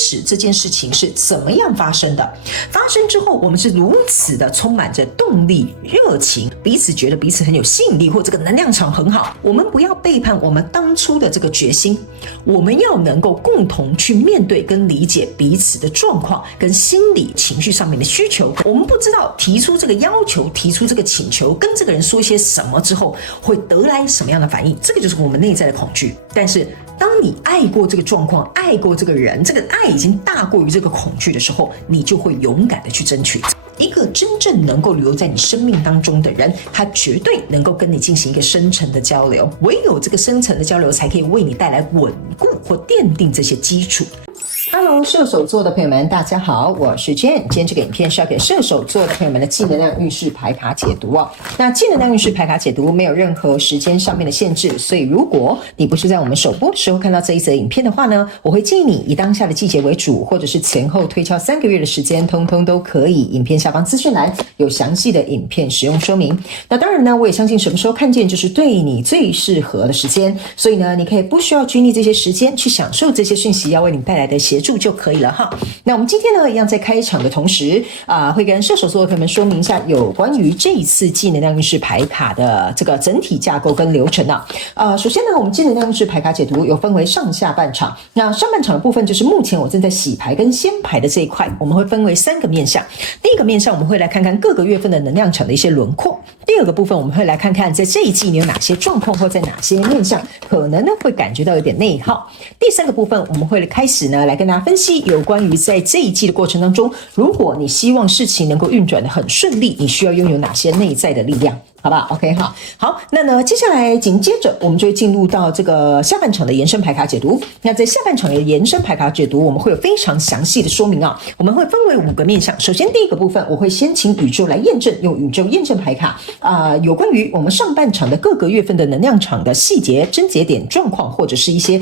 始这件事情是怎么样发生的，发生之后我们是如此的充满着动力热情，彼此觉得彼此很有吸引力，或这个能量场很好。我们不要背叛我们当初的这个决心，我们要能够共同去面对跟理解彼此的状况跟心理情绪上面的需求。我们不知道提出这个要求，提出这个请求，跟这个人说些什么之后会得来什么样的反应，这个就是我们内在的恐惧。但是当你爱过这个状况，爱过这个人，这个爱已经大过于这个恐惧的时候，你就会勇敢的去争取。一个真正能够留在你生命当中的人，他绝对能够跟你进行一个深层的交流，唯有这个深层的交流才可以为你带来稳固或奠定这些基础。Hello， 射手座的朋友们，大家好，我是 Jen。今天这个影片是要给射手座的朋友们的技能量运势牌卡解读哦。那技能量运势牌卡解读没有任何时间上面的限制，所以如果你不是在我们首播时候看到这一则影片的话呢，我会建议你以当下的季节为主，或者是前后推敲3个月的时间，通通都可以。影片下方资讯栏有详细的影片使用说明。那当然呢，我也相信什么时候看见就是对你最适合的时间，所以呢，你可以不需要拘泥这些时间，去享受这些讯息要为你带来的协助就可以了哈。那我们今天呢，一样在开场的同时会跟射手座的朋友们说明一下有关于这一次技能量运势牌卡的这个整体架构跟流程啊。首先呢，我们技能量运势牌卡解读有分为上下半场。那上半场的部分就是目前我正在洗牌跟掀牌的这一块，我们会分为3个面向。第一个面向我们会来看看各个月份的能量场的一些轮廓。第二个部分我们会来看看在这一季你有哪些状况，或在哪些面向可能呢会感觉到有点内耗。第3个部分我们会开始呢来跟大家分析有关于在这一季的过程当中，如果你希望事情能够运转得很顺利，你需要拥有哪些内在的力量，好不好 ？OK 哈，好，那呢，接下来紧接着我们就会进入到这个下半场的延伸牌卡解读。那在下半场的延伸牌卡解读，我们会有非常详细的说明啊。我们会分为5个面向。首先第一个部分，我会先请宇宙来验证，用宇宙验证牌卡有关于我们上半场的各个月份的能量场的细节、症结点、状况，或者是一些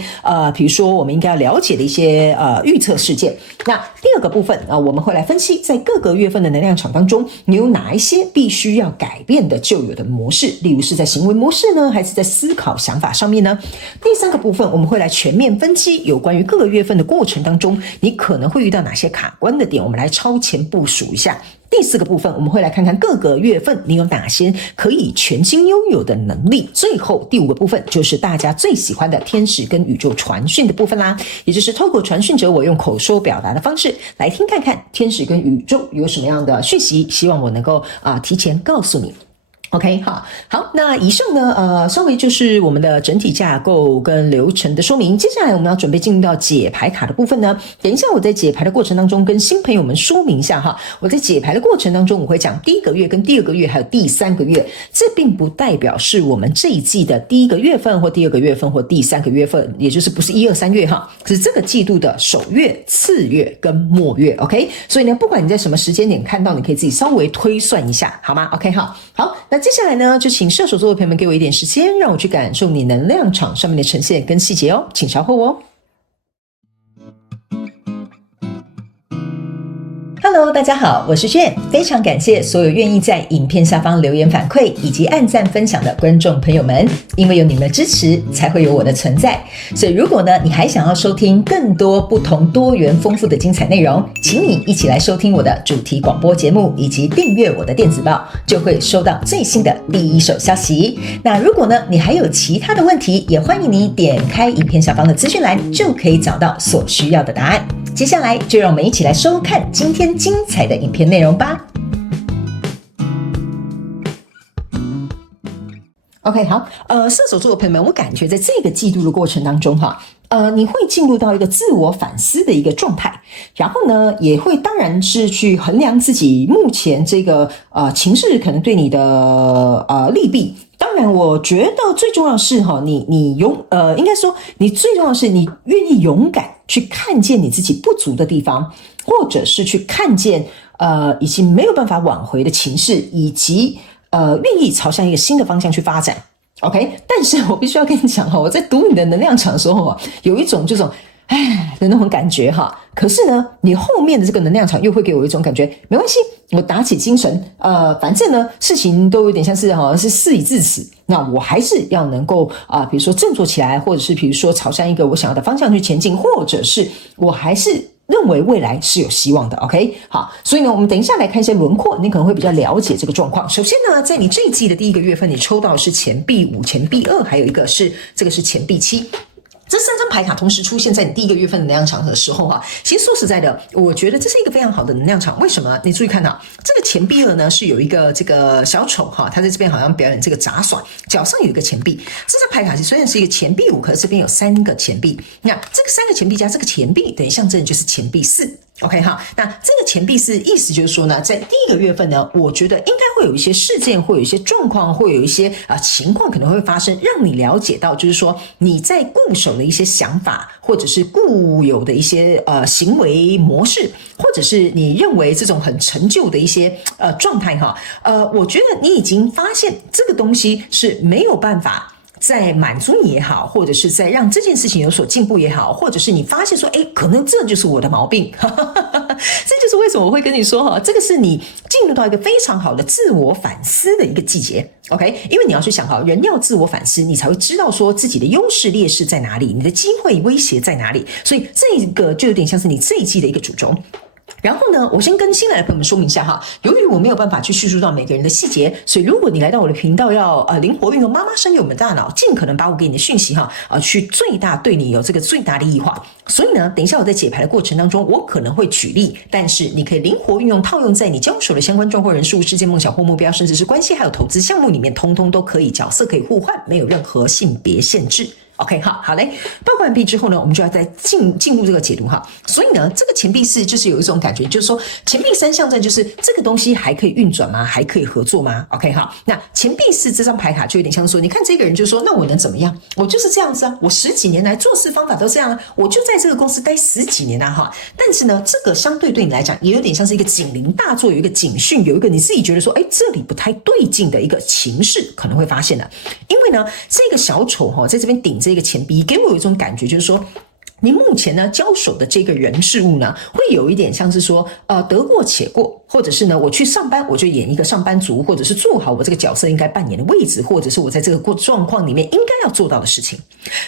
比如说我们应该要了解的一些预测事件。那第二个部分我们会来分析在各个月份的能量场当中，你有哪一些必须要改变的旧有的模式，例如是在行为模式呢，还是在思考想法上面呢？第3个部分我们会来全面分析有关于各个月份的过程当中，你可能会遇到哪些卡关的点，我们来超前部署一下。第4个部分我们会来看看各个月份你有哪些可以全新拥有的能力。最后第5个部分就是大家最喜欢的天使跟宇宙传讯的部分啦，也就是透过传讯者我用口说表达的方式来听看看天使跟宇宙有什么样的讯息，希望我能够提前告诉你。OK， 好，那以上呢，稍微就是我们的整体架构跟流程的说明。接下来我们要准备进入到解牌卡的部分呢。等一下我在解牌的过程当中跟新朋友们说明一下哈，我在解牌的过程当中我会讲第1个月跟第2个月还有第3个月，这并不代表是我们这一季的第1个月份或第2个月份或第3个月份，也就是不是1、2、3月哈，是这个季度的首月、次月跟末月。OK， 所以呢，不管你在什么时间点看到，你可以自己稍微推算一下，好吗 ？OK， 好，那接下来呢，就请射手座的朋友们给我一点时间，让我去感受你能量场上面的呈现跟细节哦，请稍后哦。Hello， 大家好，我是Jen，非常感谢所有愿意在影片下方留言反馈以及按赞分享的观众朋友们，因为有你们的支持，才会有我的存在。所以如果呢，你还想要收听更多不同多元丰富的精彩内容，请你一起来收听我的主题广播节目，以及订阅我的电子报，就会收到最新的第一手消息。那如果呢，你还有其他的问题，也欢迎你点开影片下方的资讯栏，就可以找到所需要的答案。接下来就让我们一起来收看今天精彩的影片内容吧。OK， 好，射手座的朋友们，我感觉在这个季度的过程当中哈，你会进入到一个自我反思的一个状态，然后呢，也会当然是去衡量自己目前这个情势可能对你的利弊。当然，我觉得最重要的是哈，应该说你最重要的是你愿意勇敢去看见你自己不足的地方，或者是去看见已经没有办法挽回的情势，以及愿意朝向一个新的方向去发展。OK， 但是我必须要跟你讲哈，我在读你的能量场的时候有一种这种的那种感觉哈。可是呢，你后面的这个能量场又会给我一种感觉，没关系，我打起精神，反正呢，事情都有点像是事已至此，那我还是要能够比如说振作起来，或者是比如说朝向一个我想要的方向去前进，或者是我还是认为未来是有希望的 ，OK？ 好，所以呢，我们等一下来看一些轮廓，你可能会比较了解这个状况。首先呢，在你这一季的第一个月份，你抽到的是钱币5、钱币2，还有一个是这个是钱币7。这3张牌卡同时出现在你第一个月份的能量场的时候其实说实在的，我觉得这是一个非常好的能量场。为什么？你注意看这个钱币2呢是有一个这个小丑他在这边好像表演这个杂耍，脚上有一个钱币。这张牌卡虽然是一个钱币5，可是这边有3个钱币。那这个3个钱币加这个钱币，等于象征的就是钱币4。OK 哈，那这个钱币4意思就是说呢，在第一个月份呢，我觉得应该会有一些事件，会有一些状况，会有一些情况可能会发生，让你了解到，就是说你在固守的一些想法，或者是固有的一些行为模式，或者是你认为这种很陈旧的一些状态我觉得你已经发现这个东西是没有办法在满足你也好，或者是在让这件事情有所进步也好，或者是你发现说，可能这就是我的毛病，这就是为什么我会跟你说这个是你进入到一个非常好的自我反思的一个季节 ，OK？ 因为你要去想人要自我反思，你才会知道说自己的优势劣势在哪里，你的机会威胁在哪里，所以这个就有点像是你这一季的一个主轴。然后呢，我先跟新来的朋友们说明一下由于我没有办法去叙述到每个人的细节，所以如果你来到我的频道要灵活运用妈妈生有我们的大脑，尽可能把我给你的讯息去最大对你有这个最大的益化。所以呢，等一下我在解牌的过程当中，我可能会举例，但是你可以灵活运用套用在你交手的相关状况、人数、事件、梦想或目标，甚至是关系还有投资项目里面，通通都可以，角色可以互换，没有任何性别限制。OK， 好嘞。报告完毕之后呢，我们就要再进入这个解读所以呢，这个钱币4就是有一种感觉，就是说钱币3象征就是这个东西还可以运转吗？还可以合作吗 ？OK， 好。那钱币4这张牌卡就有点像说，你看这个人就说，那我能怎么样？我就是这样子我10几年来做事方法都这样我就在这个公司待10几年但是呢，这个相对对你来讲也有点像是一个警铃大作，有一个警讯，有一个你自己觉得说，这里不太对劲的一个情势可能会发现的。因为呢，这个小丑在这边顶着这个钱币，给我有一种感觉，就是说你目前呢交手的这个人事物呢，会有一点像是说得过且过，或者是呢我去上班我就演一个上班族，或者是做好我这个角色应该扮演的位置，或者是我在这个状况里面应该要做到的事情。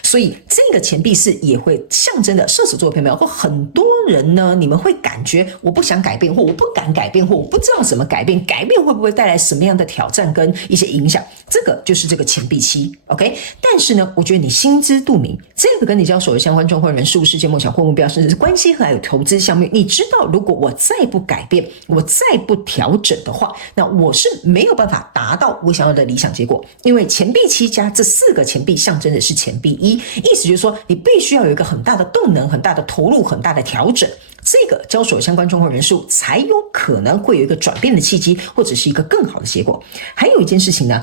所以这个钱币4也会象征的射手座的朋友们，或很多人呢，你们会感觉我不想改变，或我不敢改变，或我不知道怎么改变，改变会不会带来什么样的挑战跟一些影响，这个就是这个钱币7 OK。 但是呢，我觉得你心知肚明，这个跟你交手的相关状况、人事物、事件、梦想或目标，甚至是关系还有投资项目，你知道如果我再不改变，我再不调整的话，那我是没有办法达到我想要的理想结果。因为钱币7加这4个钱币象征的是钱币1，意思就是说你必须要有一个很大的动能、很大的投入、很大的调整，这个交手相关状况人数才有可能会有一个转变的契机，或者是一个更好的结果。还有一件事情呢，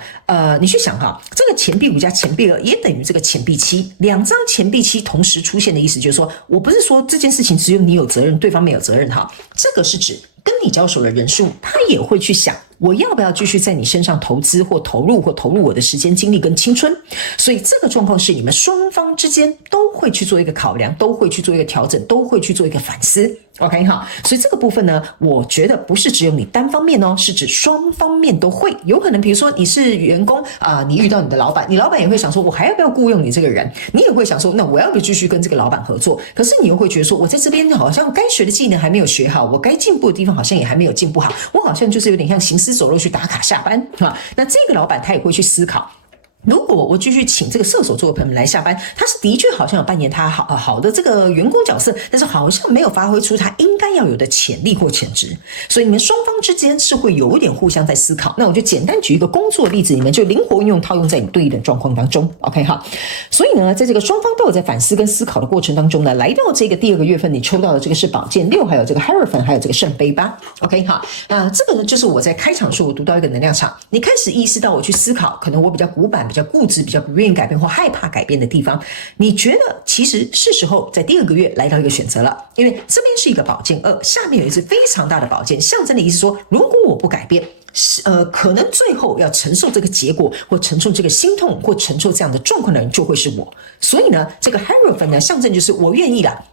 你去想这个钱币5加钱币2也等于这个钱币7，两张钱币7同时出现的意思就是说，我不是说这件事情只有你有责任，对方没有责任这个是指跟你交手的人数，他也会去想我要不要继续在你身上投资或投入我的时间精力跟青春。所以这个状况是你们双方之间都会去做一个考量，都会去做一个调整，都会去做一个反思。OK 所以这个部分呢，我觉得不是只有你单方面是指双方面都会有可能。比如说你是员工你遇到你的老板，你老板也会想说，我还要不要雇佣你这个人？你也会想说，那我要不要继续跟这个老板合作？可是你又会觉得说，我在这边好像该学的技能还没有学好，我该进步的地方好像也还没有进步好，我好像就是有点像行尸走肉去打卡下班那这个老板他也会去思考，如果我继续请这个射手座的朋友们来下班，他是的确好像有扮演他好的这个员工角色，但是好像没有发挥出他应该要有的潜力或潜质，所以你们双方之间是会有一点互相在思考。那我就简单举一个工作例子，你们就灵活运用套用在你对应的状况当中 OK 所以呢，在这个双方都有在反思跟思考的过程当中呢，来到这个第2个月份，你抽到的这个是宝剑6，还有这个 Hierophant， 还有这个圣杯8 OK 那这个呢，就是我在开场说我读到一个能量场，你开始意识到我去思考，可能我比较古板、比较固执、比较不愿意改变或害怕改变的地方，你觉得其实是时候在第2个月来到一个选择了。因为这边是一个宝剑2，下面有一只非常大的宝剑，象征的意思说，如果我不改变，可能最后要承受这个结果，或承受这个心痛，或承受这样的状况的人就会是我。所以呢，这个 Hierophant 呢，象征就是我愿意啦。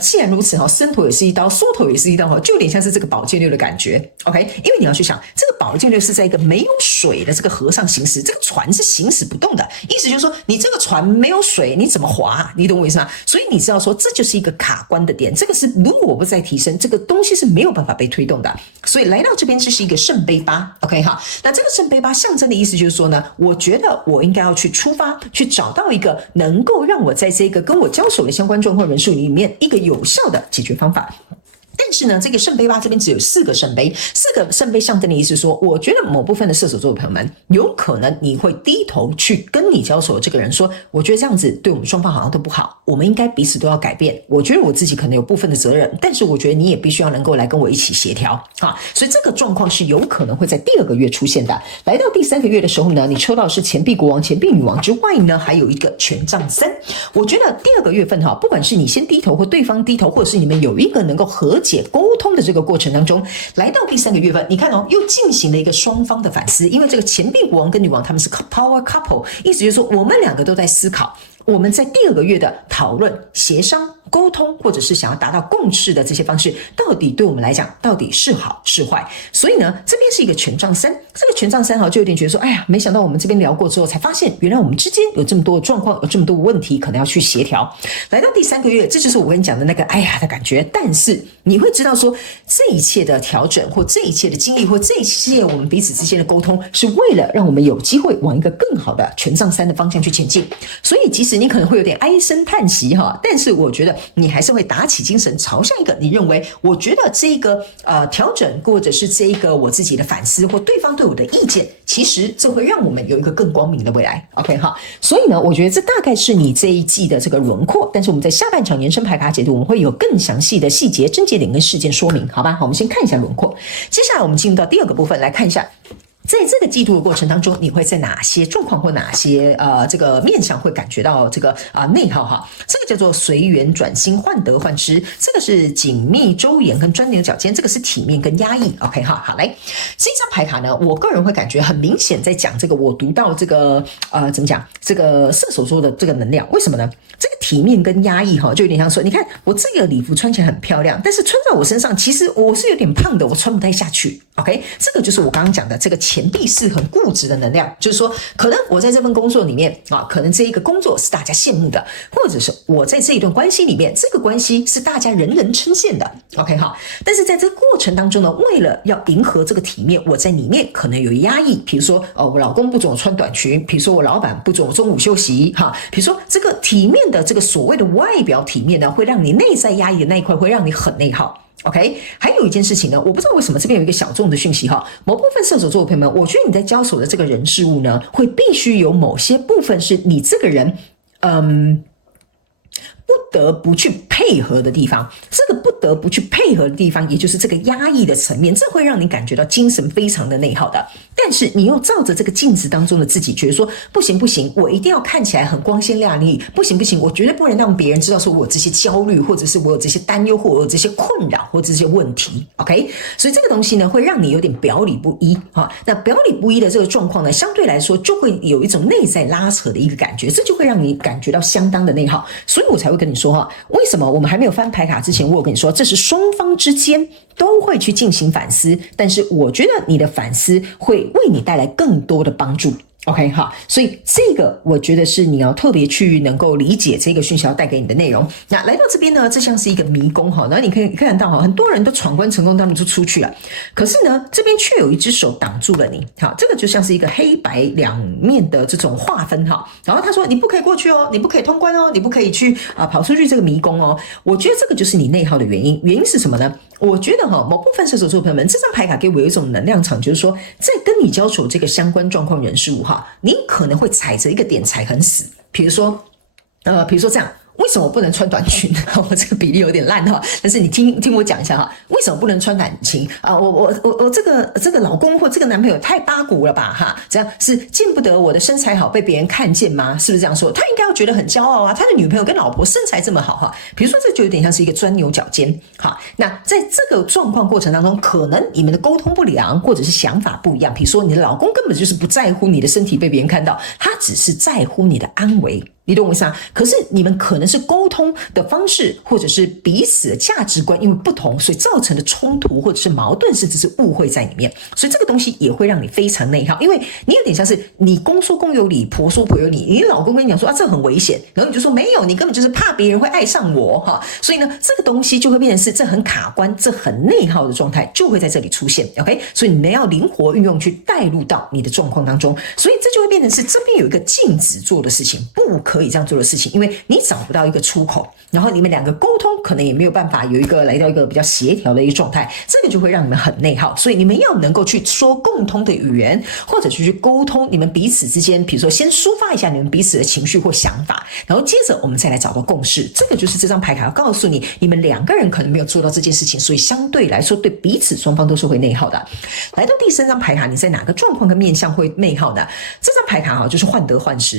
既然如此伸头也是一刀，缩头也是一刀就有点像是这个宝剑六的感觉。OK， 因为你要去想，这个宝剑六是在一个没有水的这个河上行驶，这个船是行驶不动的，意思就是说，你这个船没有水，你怎么划？你懂我意思吗？所以你知道说，这就是一个卡关的点，这个是如果我不再提升，这个东西是没有办法被推动的。所以来到这边，这是一个圣杯八 ，OK 哈。那这个圣杯八象征的意思就是说呢，我觉得我应该要去出发，去找到一个能够让我在这个跟我交手的相关状况人数里面一个有效的解决方法。但是呢，这个圣杯八这边只有4个圣杯，4个圣杯象征的意思说，我觉得某部分的射手座的朋友们，有可能你会低头去跟你交手的这个人说，我觉得这样子对我们双方好像都不好，我们应该彼此都要改变。我觉得我自己可能有部分的责任，但是我觉得你也必须要能够来跟我一起协调啊。所以这个状况是有可能会在第2个月出现的。来到第3个月的时候呢，你抽到的是钱币国王、钱币女王之外呢，还有一个权杖3。我觉得第2个月份不管是你先低头或对方低头，或者是你们有一个能够和解沟通的这个过程当中，来到第3个月份，你看又进行了一个双方的反思，因为这个钱币国王跟女王他们是 power couple， 意思就是说我们2个都在思考，我们在第2个月的讨论、协商、沟通，或者是想要达到共识的这些方式，到底对我们来讲到底是好是坏？所以呢，这边是一个权杖3，这个权杖3就有点觉得说，哎呀，没想到我们这边聊过之后，才发现原来我们之间有这么多的状况，有这么多的问题，可能要去协调。来到第3个月，这就是我跟你讲的那个哎呀的感觉。但是你会知道说，这一切的调整，或这一切的经历，或这一切我们彼此之间的沟通，是为了让我们有机会往一个更好的权杖3的方向去前进。所以即使你可能会有点唉声叹息但是我觉得你还是会打起精神，朝向一个你认为，我觉得这个调整，或者是这个我自己的反思，或对方对我的意见，其实这会让我们有一个更光明的未来。OK 哈，所以呢，我觉得这大概是你这一季的这个轮廓。但是我们在下半场延伸牌卡解读，我们会有更详细的细节、症结点跟事件说明，好吧？好，我们先看一下轮廓。接下来我们进入到第2个部分，来看一下。在这个季度的过程当中，你会在哪些状况或哪些这个面向会感觉到这个内耗哈？这个叫做随缘转心，患得患失。这个是紧密周延跟钻牛角尖，这个是体面跟压抑。OK 哈，好来，这张牌卡呢，我个人会感觉很明显在讲这个，我读到这个怎么讲？这个射手座的这个能量，为什么呢？这个体面跟压抑就有点像说，你看我这个礼服穿起来很漂亮，但是穿在我身上，其实我是有点胖的，我穿不太下去。OK， 这个就是我刚刚讲的这个钱币是很固执的能量，就是说，可能我在这份工作里面可能这一个工作是大家羡慕的，或者是我在这一段关系里面，这个关系是大家人人称羡的。OK 哈，但是在这个过程当中呢，为了要迎合这个体面，我在里面可能有压抑，比如说我老公不准我穿短裙，比如说我老板不准我中午休息比如说这个体面的这个所谓的外表体面呢，会让你内在压抑的那一块会让你很内耗。OK， 还有一件事情呢，我不知道为什么这边有一个小众的讯息某部分射手座的朋友们，我觉得你在交手的这个人事物呢，会必须有某些部分是你这个人不得不去配合的地方，这个不得不去配合的地方，也就是这个压抑的层面，这会让你感觉到精神非常的内耗的。但是你又照着这个镜子当中的自己，觉得说不行不行，我一定要看起来很光鲜亮丽，不行不行，我绝对不能让别人知道说我有这些焦虑，或者是我有这些担忧，或者我有这些困扰，或者这些问题。OK， 所以这个东西呢，会让你有点表里不一那表里不一的这个状况呢，相对来说就会有一种内在拉扯的一个感觉，这就会让你感觉到相当的内耗。所以我才会跟你说为什么我们还没有翻牌卡之前，我有跟你说，这是双方之间都会去进行反思，但是我觉得你的反思会为你带来更多的帮助。OK 好，所以这个我觉得是你要特别去能够理解这个讯息要带给你的内容。那来到这边呢，这像是一个迷宫然后你可以看到很多人都闯关成功，他们就出去了，可是呢，这边却有一只手挡住了你。好，这个就像是一个黑白两面的这种划分然后他说你不可以过去你不可以通关你不可以去跑出去这个迷宫我觉得这个就是你内耗的原因。原因是什么呢？我觉得某部分射手座朋友们，这张牌卡给我有一种能量场，就是说在跟你交手这个相关状况人事物你可能会踩着一个点踩很死，比如说这样，为什么不能穿短裙？我这个比例有点烂哈，但是你听我讲一下哈，为什么不能穿短裙啊？我这个老公或这个男朋友太八股了吧哈？这样是见不得我的身材好被别人看见吗？是不是这样说？他应该要觉得很骄傲啊，他的女朋友跟老婆身材这么好哈。比如说这就有点像是一个钻牛角尖。好，那在这个状况过程当中，可能你们的沟通不良或者是想法不一样。比如说你的老公根本就是不在乎你的身体被别人看到，他只是在乎你的安危。你懂我意思吗？可是你们可能是沟通的方式，或者是彼此的价值观因为不同，所以造成的冲突或者是矛盾，甚至是误会在里面。所以这个东西也会让你非常内耗，因为你有点像是你公说公有理，婆说婆有理。你老公跟你讲说啊，这很危险，然后你就说没有，你根本就是怕别人会爱上我哈。所以呢，这个东西就会变成是这很卡关，这很内耗的状态就会在这里出现。OK， 所以你们要灵活运用去带入到你的状况当中，所以这就会变成是这边有一个禁止做的事情，不可以这样做的事情，因为你找不到一个出口，然后你们两个沟通可能也没有办法有一个来到一个比较协调的一个状态，这个就会让你们很内耗。所以你们要能够去说共通的语言，或者去沟通你们彼此之间，比如说先抒发一下你们彼此的情绪或想法，然后接着我们再来找到共识。这个就是这张牌卡要告诉你，你们两个人可能没有做到这件事情，所以相对来说对彼此双方都是会内耗的。来到第三张牌卡，你在哪个状况跟面向会内耗呢？这张牌卡就是患得患失。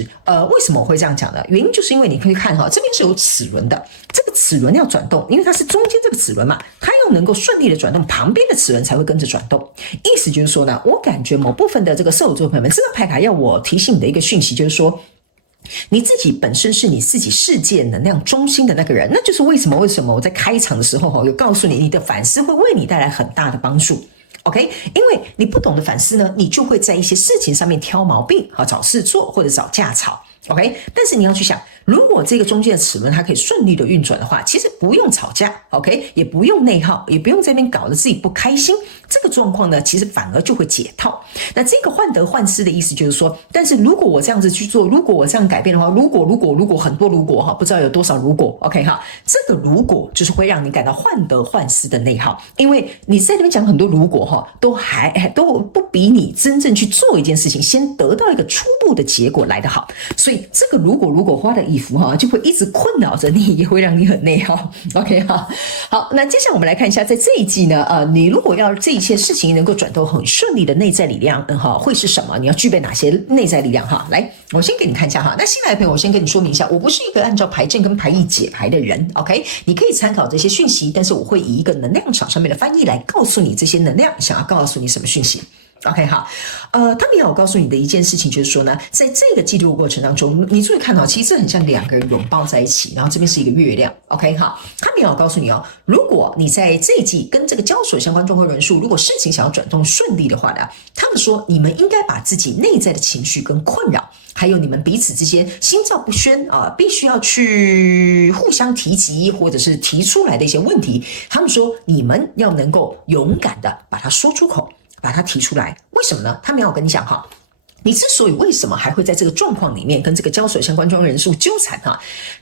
为什么我会这样讲呢？原因就是因为你可以看这边是有齿轮的，这个齿轮要转动，因为它是中间这个齿轮嘛，它要能够顺利的转动，旁边的齿轮才会跟着转动。意思就是说呢，我感觉某部分的这个射手座朋友们，这张牌卡要我提醒你的一个讯息就是说，你自己本身是你自己世界能量中心的那个人，那就是为什么我在开场的时候有告诉你，你的反思会为你带来很大的帮助。OK， 因为你不懂得反思呢，你就会在一些事情上面挑毛病，找事做或者找架吵。OK， 但是你要去想，如果这个中间的齿轮它可以顺利的运转的话，其实不用吵架 ，OK， 也不用内耗，也不用在那边搞得自己不开心，这个状况呢，其实反而就会解套。那这个患得患失的意思就是说，但是如果我这样子去做，如果我这样改变的话，如果很多如果不知道有多少如果 ，OK 哈，这个如果就是会让你感到患得患失的内耗，因为你在那边讲很多如果都不比你真正去做一件事情，先得到一个初步的结果来得好，所以这个如果花的衣服就会一直困扰着你，也会让你很内耗。OK 哈，好，那接下来我们来看一下，在这一季呢，你如果要这一切事情能够转动很顺利的内在力量，会是什么？你要具备哪些内在力量？来，我先给你看一下那新来的朋友，我先跟你说明一下，我不是一个按照牌阵跟牌意解牌的人 ，OK？ 你可以参考这些讯息，但是我会以一个能量场上面的翻译来告诉你这些能量想要告诉你什么讯息。OK 好，他们要我告诉你的一件事情就是说呢，在这个记录过程当中，你注意看其实这很像两个人拥抱在一起，然后这边是一个月亮。OK 好，他们要我告诉你如果你在这一季跟这个交手相关状况人数，如果事情想要转动顺利的话呢，他们说你们应该把自己内在的情绪跟困扰，还有你们彼此之间心照不宣必须要去互相提及或者是提出来的一些问题，他们说你们要能够勇敢的把它说出口，把它提出来。为什么呢？他们要跟你讲你之所以为什么还会在这个状况里面跟这个交手相关状况人数纠缠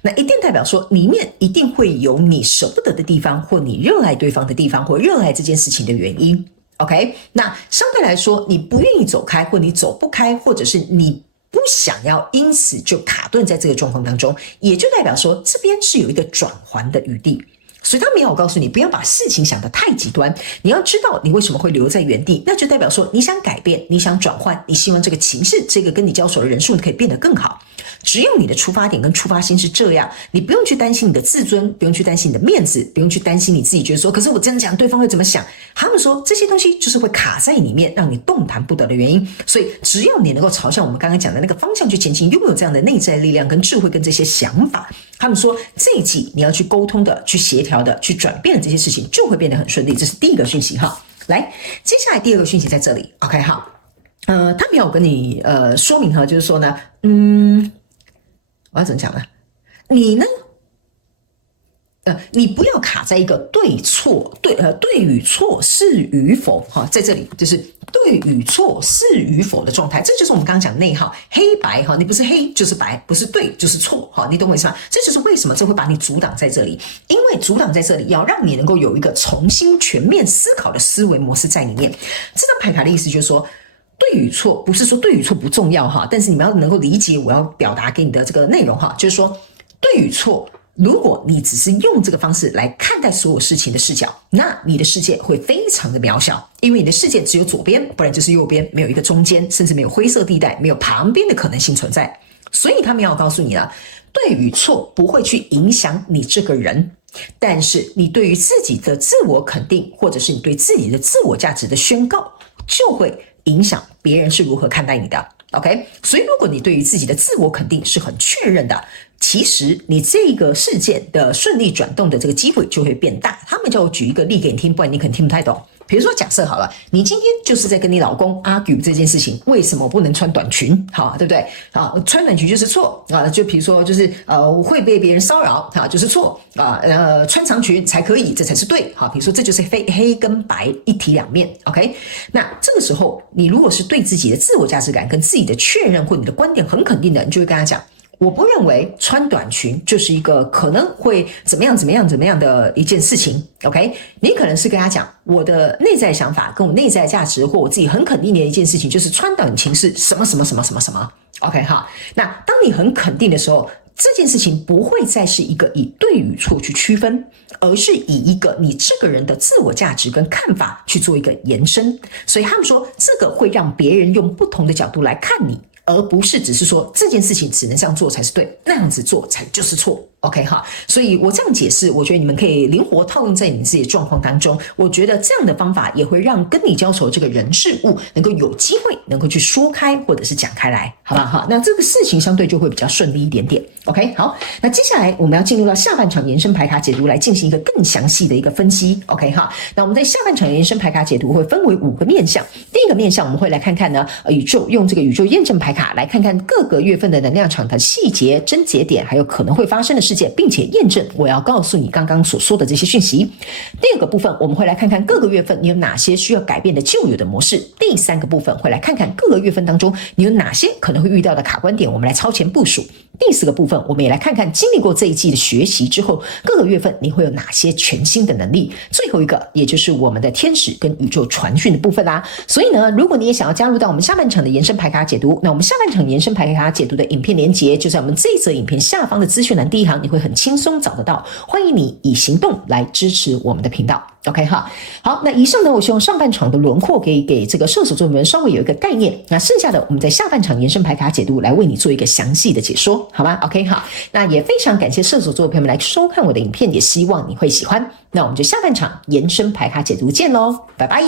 那一定代表说里面一定会有你舍不得的地方，或你热爱对方的地方，或热爱这件事情的原因。OK， 那相对来说，你不愿意走开，或你走不开，或者是你不想要因此就卡顿在这个状况当中，也就代表说这边是有一个转圜的余地。所以他们要我告诉你，不要把事情想得太极端，你要知道你为什么会留在原地，那就代表说你想改变，你想转换，你希望这个情势，这个跟你交手的人数可以变得更好。只要你的出发点跟出发心是这样，你不用去担心你的自尊，不用去担心你的面子，不用去担心你自己觉得说可是我这样讲对方会怎么想。他们说这些东西就是会卡在里面，让你动弹不得的原因。所以只要你能够朝向我们刚刚讲的那个方向去前进，拥有这样的内在力量跟智慧跟这些想法，他们说这一季你要去沟通的，去协调的，去转变的这些事情就会变得很顺利。这是第一个讯息来，接下来第二个讯息在这里。 OK 好，他们要我跟你说明就是说呢，我要怎么讲呢？你呢？你不要卡在一个对错对与错是与否在这里就是对与错是与否的状态，这就是我们刚刚讲内耗黑白你不是黑就是白，不是对就是错你懂我意思吗？这就是为什么这会把你阻挡在这里，因为阻挡在这里要让你能够有一个重新全面思考的思维模式在里面。这张牌卡的意思就是说，对与错不是说对与错不重要但是你们要能够理解我要表达给你的这个内容就是说对与错如果你只是用这个方式来看待所有事情的视角，那你的世界会非常的渺小，因为你的世界只有左边，不然就是右边，没有一个中间，甚至没有灰色地带，没有旁边的可能性存在。所以他们要告诉你了，对与错不会去影响你这个人，但是你对于自己的自我肯定，或者是你对自己的自我价值的宣告，就会影响别人是如何看待你的。OK， 所以如果你对于自己的自我肯定是很确认的，其实你这个事件的顺利转动的这个机会就会变大。他们就举一个例给你听，不然你可能听不太懂。比如说假设好了，你今天就是在跟你老公 argue 这件事情，为什么不能穿短裙，好，对不对？好，穿短裙就是错啊，就比如说就是会被别人骚扰，好，就是错啊，穿长裙才可以，这才是对，好，比如说这就是黑跟白一体两面 ，OK？ 那这个时候你如果是对自己的自我价值感跟自己的确认或你的观点很肯定的，你就会跟他讲，我不认为穿短裙就是一个可能会怎么样的一件事情 ，OK？ 你可能是跟他讲，我的内在想法跟我内在价值或我自己很肯定的一件事情，就是穿短裙是什么 ，OK 哈？那当你很肯定的时候，这件事情不会再是一个以对与错去区分，而是以一个你这个人的自我价值跟看法去做一个延伸。所以他们说，这个会让别人用不同的角度来看你，而不是只是说这件事情只能这样做才是对，那样子做才就是错。OK 哈，所以我这样解释，我觉得你们可以灵活套用在你自己的状况当中。我觉得这样的方法也会让跟你交手这个人事物能够有机会能够去说开或者是讲开来，好不好？那这个事情相对就会比较顺利一点点。OK， 好，那接下来我们要进入到下半场延伸牌卡解读来进行一个更详细的一个分析。OK 哈，那我们在下半场延伸牌卡解读会分为5个面向。第一个面向我们会来看看呢，用这个宇宙验证牌卡来看看各个月份的能量场的细节、症结点，还有可能会发生的事件，并且验证我要告诉你刚刚所说的这些讯息。第2个部分我们会来看看各个月份你有哪些需要改变的旧有的模式。第3个部分会来看看各个月份当中你有哪些可能会遇到的卡关点，我们来超前部署。第4个部分我们也来看看经历过这一季的学习之后，各个月份你会有哪些全新的能力。最后一个也就是我们的天使跟宇宙传讯的部分啦。所以呢，如果你也想要加入到我们下半场的延伸牌卡解读，那我们下半场延伸牌卡解读的影片连结就在我们这一则影片下方的资讯栏第一行，你会很轻松找得到。欢迎你以行动来支持我们的频道。OK 哈，好，那以上呢，我希望上半场的轮廓给这个射手座们稍微有一个概念，那剩下的我们在下半场延伸牌卡解读来为你做一个详细的解说，好吗 ？OK 好，那也非常感谢射手座的朋友们来收看我的影片，也希望你会喜欢。那我们就下半场延伸牌卡解读见喽，拜拜。